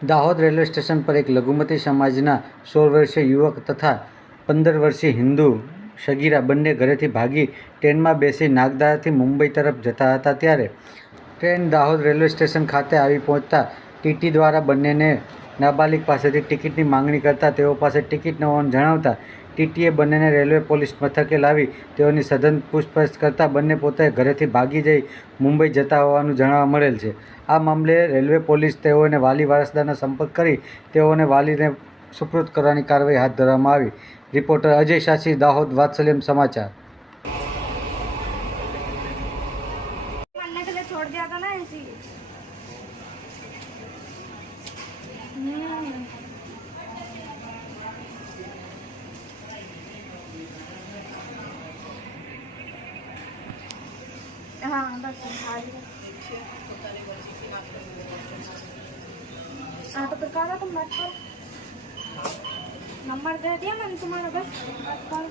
Dahod railway station પર એક લઘુમતી સમાજના સોળ વર્ષીય યુવક તથા પંદર વર્ષીય હિન્દુ સગીરા બંને ઘરેથી ભાગી ટ્રેનમાં બેસી નાગદાથી મુંબઈ તરફ જતા હતા ત્યારે ટ્રેન દાહોદ રેલવે સ્ટેશન ખાતે આવી પહોંચતા ટીટી દ્વારા બંનેને નાબાલિગ પાસેથી ટિકિટની માંગણી કરતા તેઓ પાસે ટિકિટ ન હોવાનું જણાવતા ટીટીએ બંનેને રેલવે પોલીસ મથકે લાવી તેઓની સઘન પૂછપરછ કરતા બંને પોતે ઘરેથી ભાગી જઈ મુંબઈ જતા હોવાનું જાણવા મળેલ છે આ મામલે રેલવે પોલીસ તેઓને વાલી વારસદારનો સંપર્ક કરી તેઓને વાલીને સુપૃત કરવાની કાર્યવાહી હાથ ધરવામાં આવી રિપોર્ટર અજય શાસી દાહોદ વાત્સલ્યમ સમાચાર मरने के लिए छोड़ दिया था ना ऐसी हाँ बस हाँ जी। हाँ तो फिर कहा था तुम बात करो नंबर दे दिया मैंने तुम्हारा बस बात करो